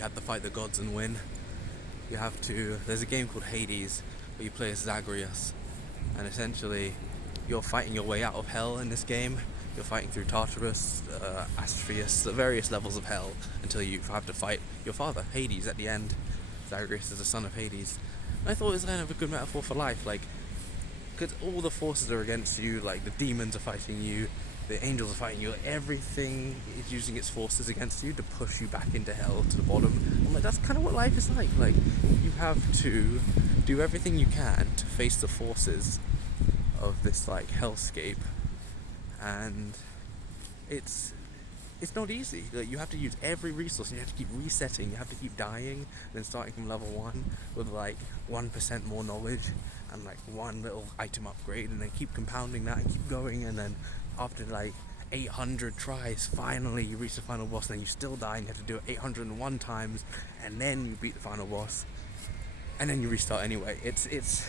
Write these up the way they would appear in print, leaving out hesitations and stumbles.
you have to fight the gods and win. There's a game called Hades where you play as Zagreus, and essentially you're fighting your way out of hell in this game. You're fighting through Tartarus, Asphius, the various levels of hell, until you have to fight your father, Hades, at the end. Zagreus is the son of Hades. And I thought it was kind of a good metaphor for life, like, because all the forces are against you, like the demons are fighting you, the angels are fighting you, everything is using its forces against you to push you back into hell, to the bottom. I'm like, that's kind of what life is like. Like, you have to do everything you can to face the forces of this, like, hellscape, and it's not easy. Like, you have to use every resource, and you have to keep resetting, you have to keep dying, and then starting from level 1 with, like, 1% more knowledge, and, like, one little item upgrade, and then keep compounding that, and keep going, and then after, like, 800 tries, finally you reach the final boss, and then you still die, and you have to do it 801 times, and then you beat the final boss, and then you restart anyway. It's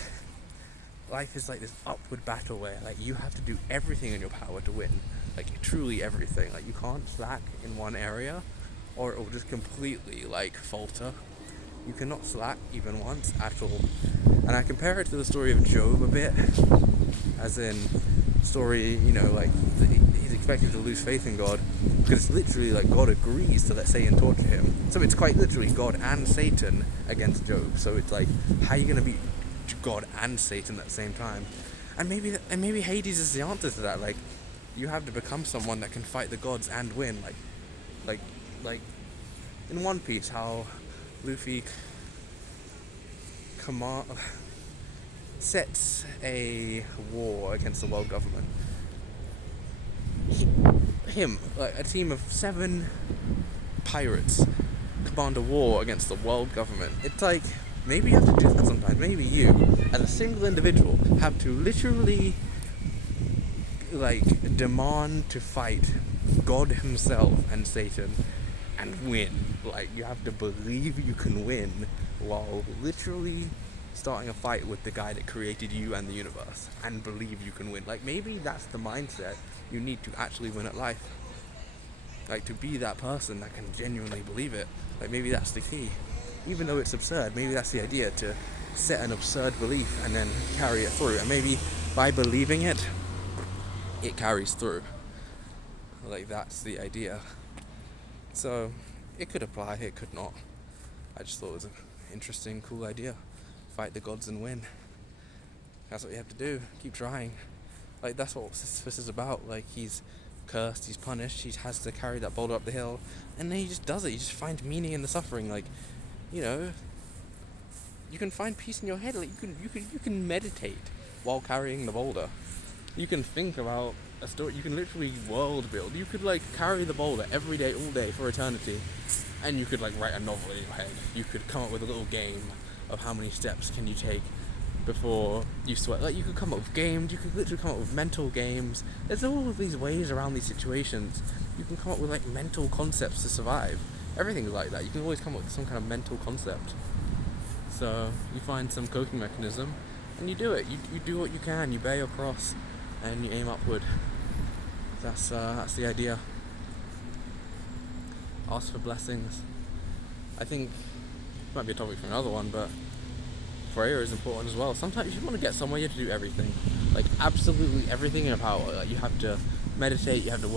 life is like this upward battle where, like, you have to do everything in your power to win, like, truly everything. Like, you can't slack in one area, or it will just completely, like, falter. You cannot slack even once at all. And I compare it to the story of Job a bit, as in story, you know, like, he's expected to lose faith in God, because it's literally like God agrees to let Satan torture him. So it's quite literally God and Satan against Job. So it's like, how are you going to beat God and Satan at the same time? And maybe Hades is the answer to that. Like, you have to become someone that can fight the gods and win. Like in One Piece, how Luffy sets a war against the world government. Like, a team of 7 pirates command a war against the world government. It's like, maybe you have to do that sometimes. Maybe you, as a single individual, have to literally, like, demand to fight God himself and Satan and win. Like, you have to believe you can win while literally starting a fight with the guy that created you and the universe, and believe you can win. Like, maybe that's the mindset you need to actually win at life. Like, to be that person that can genuinely believe it. Like, maybe that's the key. Even though it's absurd, maybe that's the idea, to set an absurd belief and then carry it through. And maybe by believing it, it carries through. Like, that's the idea. So, it could apply, it could not. I just thought it was an interesting, cool idea. Fight the gods and win. That's what you have to do. Keep trying. Like, that's what Sisyphus is about. Like, he's cursed, he's punished, he has to carry that boulder up the hill, and then he just does it. He just finds meaning in the suffering. Like, you know, you can find peace in your head. Like, you can meditate while carrying the boulder. You can think about a story. You can literally world build. You could, like, carry the boulder every day, all day, for eternity, and you could, like, write a novel in your head. You could come up with a little game of how many steps can you take before you sweat. Like, you could come up with games. You could literally come up with mental games. There's all of these ways around these situations. You can come up with, like, mental concepts to survive. Everything's like that. You can always come up with some kind of mental concept. So you find some coping mechanism and you do it. You do what you can. You bear your cross and you aim upward. That's the idea. Ask for blessings. I think it might be a topic for another one, but prayer is important as well. Sometimes if you want to get somewhere, you have to do everything. Like, absolutely everything in your power. Like, you have to meditate, you have to